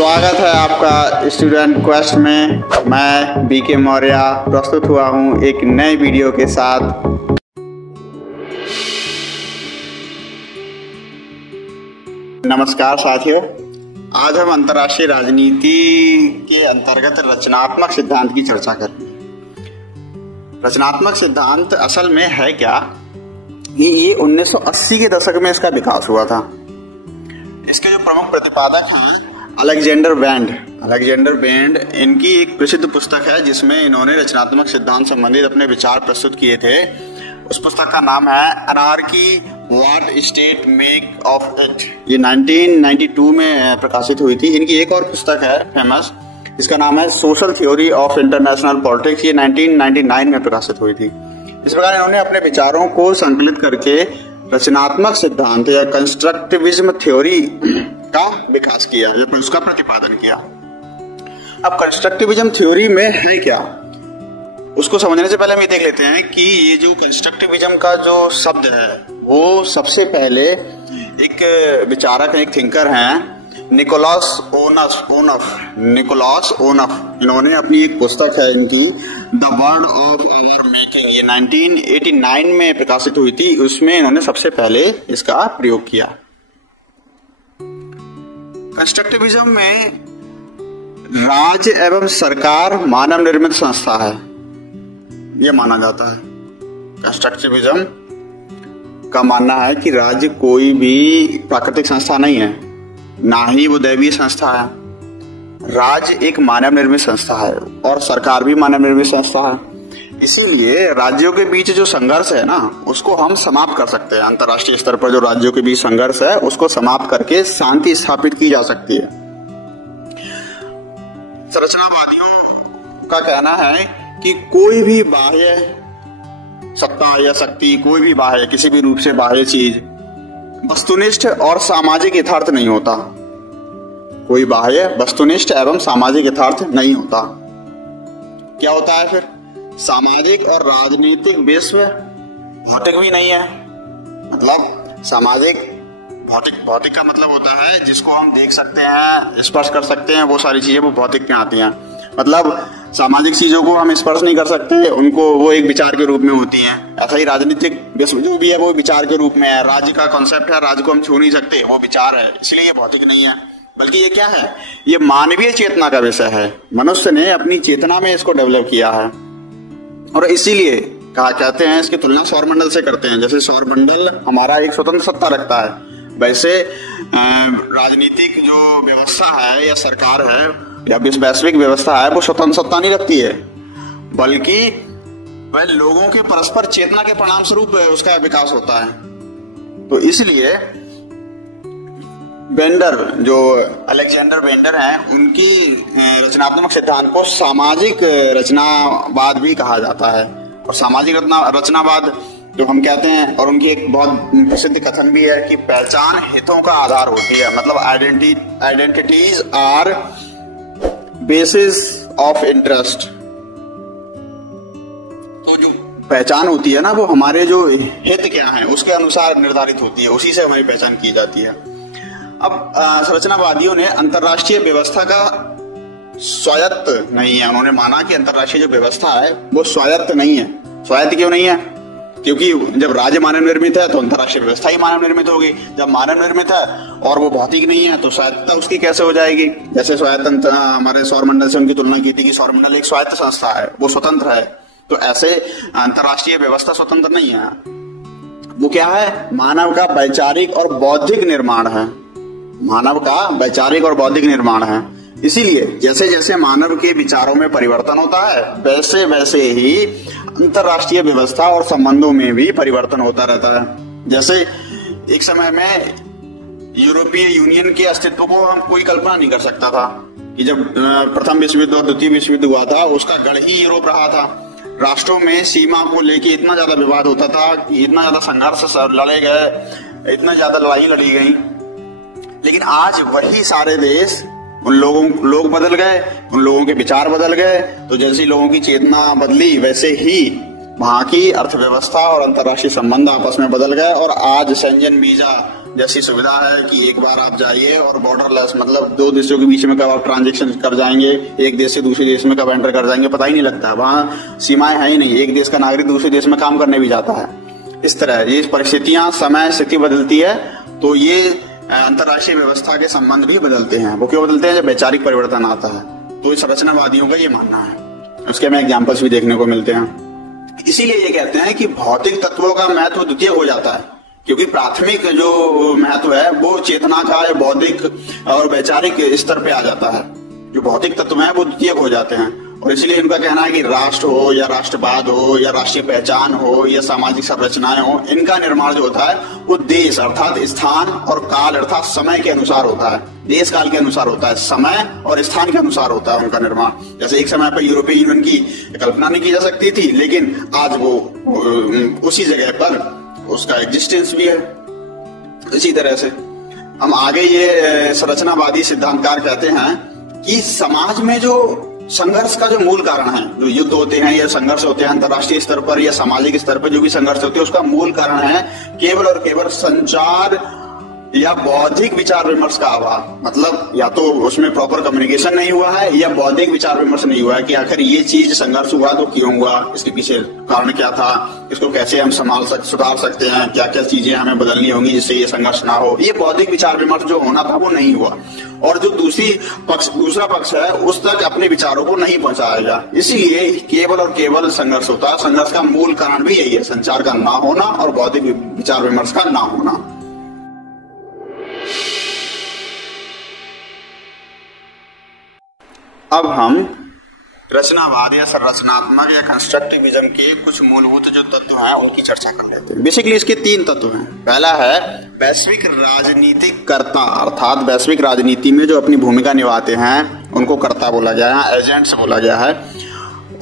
स्वागत है आपका स्टूडेंट क्वेस्ट में। मैं बीके मौर्य प्रस्तुत हुआ हूँ एक नए वीडियो के साथ। नमस्कार साथियों, आज हम अंतर्राष्ट्रीय राजनीति के अंतर्गत रचनात्मक सिद्धांत की चर्चा करेंगे। रचनात्मक सिद्धांत असल में है क्या? ये 1980 के दशक में इसका विकास हुआ था। इसके जो प्रमुख प्रतिपादक हैं अलेक्जेंडर बेंड, इनकी एक प्रसिद्ध पुस्तक है जिसमें इन्होंने रचनात्मक सिद्धांत संबंधित अपने विचार प्रस्तुत किए थे। उस पुस्तक का नाम है anarchy what state make of it. ये 1992 में प्रकाशित हुई थी। इनकी एक और पुस्तक है फेमस, इसका नाम है social theory of international politics. ये 1999 में प्रकाशित हुई थी। इस प्रकार इन्होंने अपने विचारों को संकलित करके रचनात्मक सिद्धांत या कंस्ट्रक्टिविज्म थ्योरी का विकास किया, जब उसका प्रतिपादन किया। अब कंस्ट्रक्टिविज्म थ्योरी में है क्या, उसको समझने से पहले हम ये देख लेते हैं कि ये जो कंस्ट्रक्टिविज्म का जो शब्द है वो सबसे पहले एक विचारक है, एक थिंकर हैं, निकोलास ओनफ। इन्होंने अपनी एक पुस्तक है इनकी the world of our making, ये 1989 में प्रकाशित हुई थी। उसमें इन्होंने सबसे पहले इसका प्रयोग किया। कंस्ट्रक्टिविज्म में राज्य एवं सरकार मानव निर्मित संस्था है, यह माना जाता है। कंस्ट्रक्टिविज्म का मानना है कि राज्य कोई भी प्राकृतिक संस्था नहीं है, ना ही वो दैवीय संस्था है। राज्य एक मानव निर्मित संस्था है और सरकार भी मानव निर्मित संस्था है। इसीलिए राज्यों के बीच जो संघर्ष है ना, उसको हम समाप्त कर सकते हैं। अंतर्राष्ट्रीय स्तर पर जो राज्यों के बीच संघर्ष है उसको समाप्त करके शांति स्थापित की जा सकती है। संरचनावादियों का कहना है कि कोई भी बाह्य सत्ता या शक्ति, कोई भी बाह्य, किसी भी रूप से बाह्य चीज वस्तुनिष्ठ और सामाजिक यथार्थ नहीं होता। कोई बाह्य वस्तुनिष्ठ एवं सामाजिक यथार्थ नहीं होता। क्या होता है फिर? सामाजिक और राजनीतिक विश्व भौतिक भी नहीं है। मतलब सामाजिक, भौतिक का मतलब होता है जिसको हम देख सकते हैं, स्पर्श कर सकते हैं, वो सारी चीजें वो भौतिक में आती हैं। मतलब सामाजिक चीजों को हम स्पर्श नहीं कर सकते, उनको वो एक विचार के रूप में होती हैं। ऐसा ही राजनीतिक विश्व जो भी है वो विचार के रूप में है। राज्य का कॉन्सेप्ट है, राज्य को हम छू नहीं सकते, वो विचार है, इसलिए ये भौतिक नहीं है। बल्कि ये क्या है? ये मानवीय चेतना का विषय है। मनुष्य ने अपनी चेतना में इसको डेवलप किया है और इसीलिए कहते हैं, इसकी तुलना सौरमंडल से करते हैं। जैसे सौरमंडल हमारा एक स्वतंत्र सत्ता रखता है, वैसे राजनीतिक जो व्यवस्था है या सरकार है या वैश्विक व्यवस्था है वो स्वतंत्र सत्ता नहीं रखती है, बल्कि वह लोगों के परस्पर चेतना के परिणाम स्वरूप उसका विकास होता है। तो इसलिए बेंडर, जो अलेक्जेंडर बेंडर हैं, उनकी रचनात्मक सिद्धांत को सामाजिक रचनावाद भी कहा जाता है। और सामाजिक रचनावाद जो हम कहते हैं, और उनकी एक बहुत प्रसिद्ध कथन भी है कि पहचान हितों का आधार होती है। मतलब identities are basis of interest. तो जो पहचान होती है ना, वो हमारे जो हित क्या है उसके अनुसार निर्धारित होती है, उसी से हमारी पहचान की जाती है। अब संरचनावादियों ने अंतर्राष्ट्रीय व्यवस्था का स्वायत्त नहीं है। उन्होंने माना कि अंतर्राष्ट्रीय जो व्यवस्था है वो स्वायत्त नहीं है। स्वायत्त क्यों नहीं है? क्योंकि जब राज्य मानव निर्मित है तो अंतर्राष्ट्रीय व्यवस्था ही मानव निर्मित होगी। जब मानव निर्मित है और वो भौतिक नहीं है तो स्वायत्तता उसकी कैसे हो जाएगी? जैसे स्वायत्त हमारे सौरमंडल से उनकी तुलना की थी कि सौरमंडल एक स्वायत्त संस्था है, वो स्वतंत्र है। तो ऐसे अंतर्राष्ट्रीय व्यवस्था स्वतंत्र नहीं है। वो क्या है? मानव का वैचारिक और बौद्धिक निर्माण है। मानव का वैचारिक और बौद्धिक निर्माण है। इसीलिए जैसे जैसे मानव के विचारों में परिवर्तन होता है, वैसे वैसे ही अंतर्राष्ट्रीय व्यवस्था और संबंधों में भी परिवर्तन होता रहता है। जैसे एक समय में यूरोपीय यूनियन के अस्तित्व को हम कोई कल्पना नहीं कर सकता था कि जब प्रथम विश्व युद्ध और द्वितीय विश्व युद्ध हुआ था, उसका गढ़ ही यूरोप रहा था। राष्ट्रों में सीमा को लेके इतना ज्यादा विवाद होता था, इतना ज्यादा संघर्ष लड़े गए, इतना ज्यादा लड़ाई लड़ी गई। लेकिन आज वही सारे देश, लोग बदल गए, उन लोगों के विचार बदल गए। तो जैसी लोगों की चेतना बदली, वैसे ही वहां की अर्थव्यवस्था और अंतर्राष्ट्रीय संबंध आपस में बदल गए और आज शेंजन वीजा जैसी सुविधा है कि एक बार आप जाइए और बॉर्डरलेस, मतलब दो देशों के बीच में कब आप ट्रांजेक्शन कर जाएंगे, एक देश से दूसरे देश में कब एंटर कर जाएंगे पता ही नहीं लगता। वहाँ सीमाएं है ही नहीं, एक देश का नागरिक दूसरे देश में काम करने भी जाता है। इस तरह ये परिस्थितियां, समय, स्थिति बदलती है तो ये अंतर्राष्ट्रीय व्यवस्था के संबंध भी बदलते हैं। वो क्यों बदलते हैं? जब वैचारिक परिवर्तन आता है। तो संरचनावादियों का ये मानना है, उसके हमें एग्जाम्पल्स भी देखने को मिलते हैं। इसीलिए ये कहते हैं कि भौतिक तत्वों का महत्व द्वितीय हो जाता है, क्योंकि प्राथमिक जो महत्व है वो चेतना का या बौद्धिक और वैचारिक स्तर पे आ जाता है। जो भौतिक तत्व है वो द्वितीय हो जाते हैं। और इसलिए इनका कहना है कि राष्ट्र हो या राष्ट्रवाद हो या राष्ट्रीय पहचान हो या सामाजिक संरचनाएं हो, इनका निर्माण जो होता है वो देश अर्थात स्थान और काल अर्थात समय के अनुसार होता है। देश काल के अनुसार होता है, समय और स्थान के अनुसार होता है उनका निर्माण। जैसे एक समय पर यूरोपीय यूनियन की कल्पना नहीं की जा सकती थी, लेकिन आज वो उसी जगह पर उसका एग्जिस्टेंस भी है। इसी तरह से हम आगे ये संरचनावादी सिद्धांतकार कहते हैं कि समाज में जो संघर्ष का जो मूल कारण है, जो युद्ध होते हैं या संघर्ष होते हैं अंतर्राष्ट्रीय स्तर पर या सामाजिक स्तर पर जो भी संघर्ष होते हैं, उसका मूल कारण है केवल और केवल संचार या बौद्धिक विचार विमर्श का अभाव। मतलब या तो उसमें प्रॉपर कम्युनिकेशन नहीं हुआ है या बौद्धिक विचार विमर्श नहीं हुआ है कि आखिर ये चीज संघर्ष हुआ तो क्यों हुआ, इसके पीछे कारण क्या था, इसको कैसे हम सुधार सकते हैं, क्या क्या चीजें हमें बदलनी होंगी जिससे ये संघर्ष ना हो। ये बौद्धिक विचार विमर्श जो होना था वो नहीं हुआ, और जो दूसरा पक्ष है उस तक अपने विचारों को नहीं पहुंचाएगा। इसीलिए केवल और केवल संघर्ष होता है। संघर्ष का मूल कारण भी यही है, संचार का ना होना और बौद्धिक विचार विमर्श का ना होना। अब हम रचनावाद या संरचनात्मक या कंस्ट्रक्टिविज्म के कुछ मूलभूत जो तत्व हैं उनकी चर्चा कर लेते हैं। बेसिकली इसके तीन तत्व हैं। पहला है वैश्विक राजनीतिक कर्ता, अर्थात वैश्विक राजनीति में जो अपनी भूमिका निभाते हैं उनको कर्ता बोला गया है, एजेंट्स बोला गया है।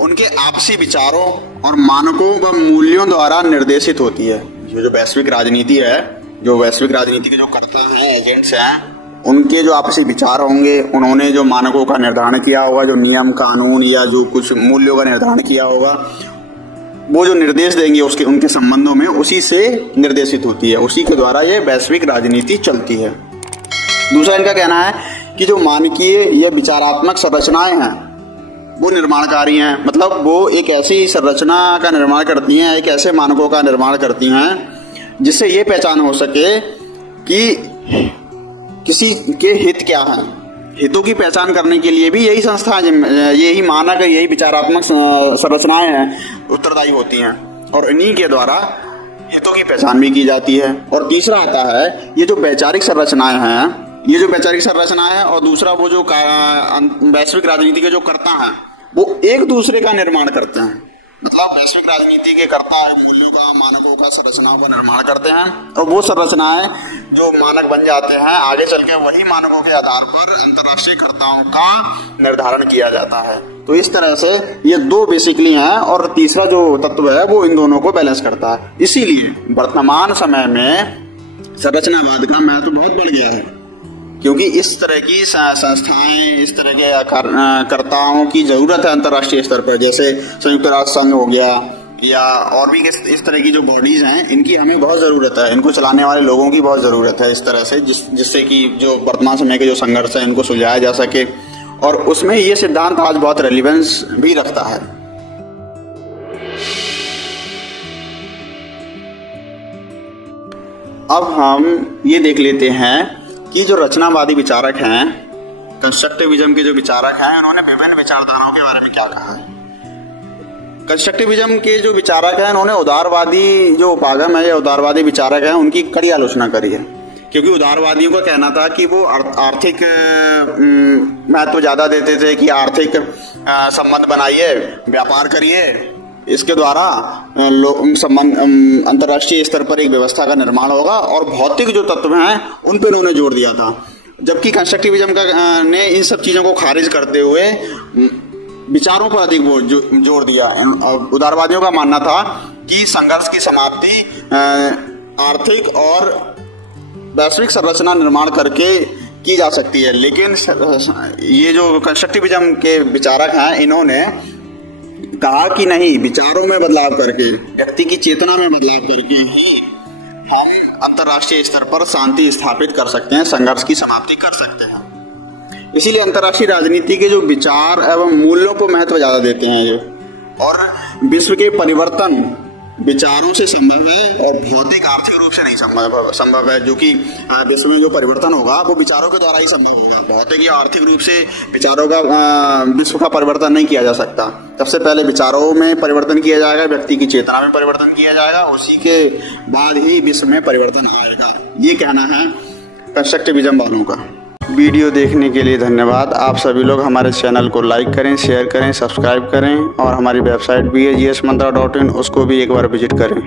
उनके आपसी विचारों और मानकों व मूल्यों द्वारा निर्देशित होती है। ये जो वैश्विक राजनीति है, जो वैश्विक राजनीति के जो कर्ता हैं, एजेंट्स हैं, उनके जो आपसी विचार होंगे, उन्होंने जो मानकों का निर्धारण किया होगा, जो नियम कानून या जो कुछ मूल्यों का निर्धारण किया होगा, वो जो निर्देश देंगे उसके उनके संबंधों में उसी से निर्देशित होती है। उसी के द्वारा ये वैश्विक राजनीति चलती है। दूसरा इनका कहना है कि जो मानकीय या विचारात्मक संरचनाएं हैं वो निर्माणकारी हैं। मतलब वो एक ऐसी संरचना का निर्माण करती हैं, एक ऐसे मानकों का निर्माण करती हैं जिससे ये पहचान हो सके कि किसी के हित क्या है। हितों की पहचान करने के लिए भी यही संस्था, यही मानक, यही विचारात्मक संरचनाएं हैं उत्तरदायी होती हैं, और इन्हीं के द्वारा हितों की पहचान भी की जाती है। और तीसरा आता है ये जो वैचारिक संरचनाएं हैं, ये जो वैचारिक संरचनाएं हैं, और दूसरा वो जो वैश्विक राजनीति के जो कर्ता हैं वो एक दूसरे का निर्माण करते हैं। मतलब वैश्विक राजनीति के कर्ता मूल्यों का, मानकों का, संरचनाओं का निर्माण करते हैं, और वो संरचनाएं जो मानक बन जाते हैं आगे चल के वही मानकों के आधार पर अंतर्राष्ट्रीय कर्ताओं का निर्धारण किया जाता है। तो इस तरह से ये दो बेसिकली हैं, और तीसरा जो तत्व है वो इन दोनों को बैलेंस करता है। इसीलिए वर्तमान समय में संरचनावाद का महत्व बहुत बढ़ गया है, क्योंकि इस तरह की संस्थाएं, इस तरह के कर्ताओं की जरूरत है अंतर्राष्ट्रीय स्तर पर। जैसे संयुक्त राष्ट्र संघ हो गया या और भी इस तरह की जो बॉडीज हैं, इनकी हमें बहुत जरूरत है। इनको चलाने वाले लोगों की बहुत जरूरत है इस तरह से, जिससे कि जो वर्तमान समय के जो संघर्ष है इनको सुलझाया जा सके। और उसमें ये सिद्धांत आज बहुत रेलिवेंस भी रखता है। अब हम ये देख लेते हैं कि जो रचनावादी विचारक हैं, कंस्ट्रक्टिविज्म के जो विचारक हैं, उन्होंने विभिन्न विचारधाराओं के बारे में क्या कहा है। कंस्ट्रक्टिविज्म के जो विचारक हैं उन्होंने उदारवादी जो उपागम है या उदारवादी विचारक हैं उनकी कड़ी आलोचना करी है। क्योंकि उदारवादियों का कहना था कि वो आर्थिक महत्व ज्यादा देते थे, कि आर्थिक संबंध बनाइए, व्यापार करिए, इसके द्वारा अंतर्राष्ट्रीय स्तर पर एक व्यवस्था का निर्माण होगा, और भौतिक जो तत्व हैं उन पर उन्होंने जोर दिया था। जबकि कंस्ट्रक्टिविज्म ने इन सब चीजों को खारिज करते हुए विचारों पर अधिक जोर दिया। उदारवादियों का मानना था कि संघर्ष की समाप्ति आर्थिक और वैश्विक संरचना निर्माण करके की जा सकती है, लेकिन ये जो कंस्ट्रक्टिविज्म के विचारक हैं इन्होंने कहा कि नहीं, विचारों में बदलाव करके, व्यक्ति की चेतना में बदलाव करके ही हम अंतर्राष्ट्रीय स्तर पर शांति स्थापित कर सकते हैं, संघर्ष की समाप्ति कर सकते हैं। इसीलिए अंतर्राष्ट्रीय राजनीति के जो विचार एवं मूल्यों को महत्व ज्यादा देते हैं ये, और विश्व के परिवर्तन विचारों से संभव है और भौतिक आर्थिक रूप से नहीं संभव है। जो कि विश्व में जो परिवर्तन होगा वो विचारों के द्वारा ही संभव होगा। भौतिक या आर्थिक रूप से विचारों का विश्व का परिवर्तन नहीं किया जा सकता। सबसे पहले विचारों में परिवर्तन किया जाएगा, व्यक्ति की चेतना में परिवर्तन किया जाएगा, उसी के बाद ही विश्व में परिवर्तन आएगा। ये कहना है कंस्ट्रक्टिविज्म वालों का। वीडियो देखने के लिए धन्यवाद। आप सभी लोग हमारे चैनल को लाइक करें, शेयर करें, सब्सक्राइब करें और हमारी वेबसाइट भी है gsmantra.in, उसको भी एक बार विजिट करें।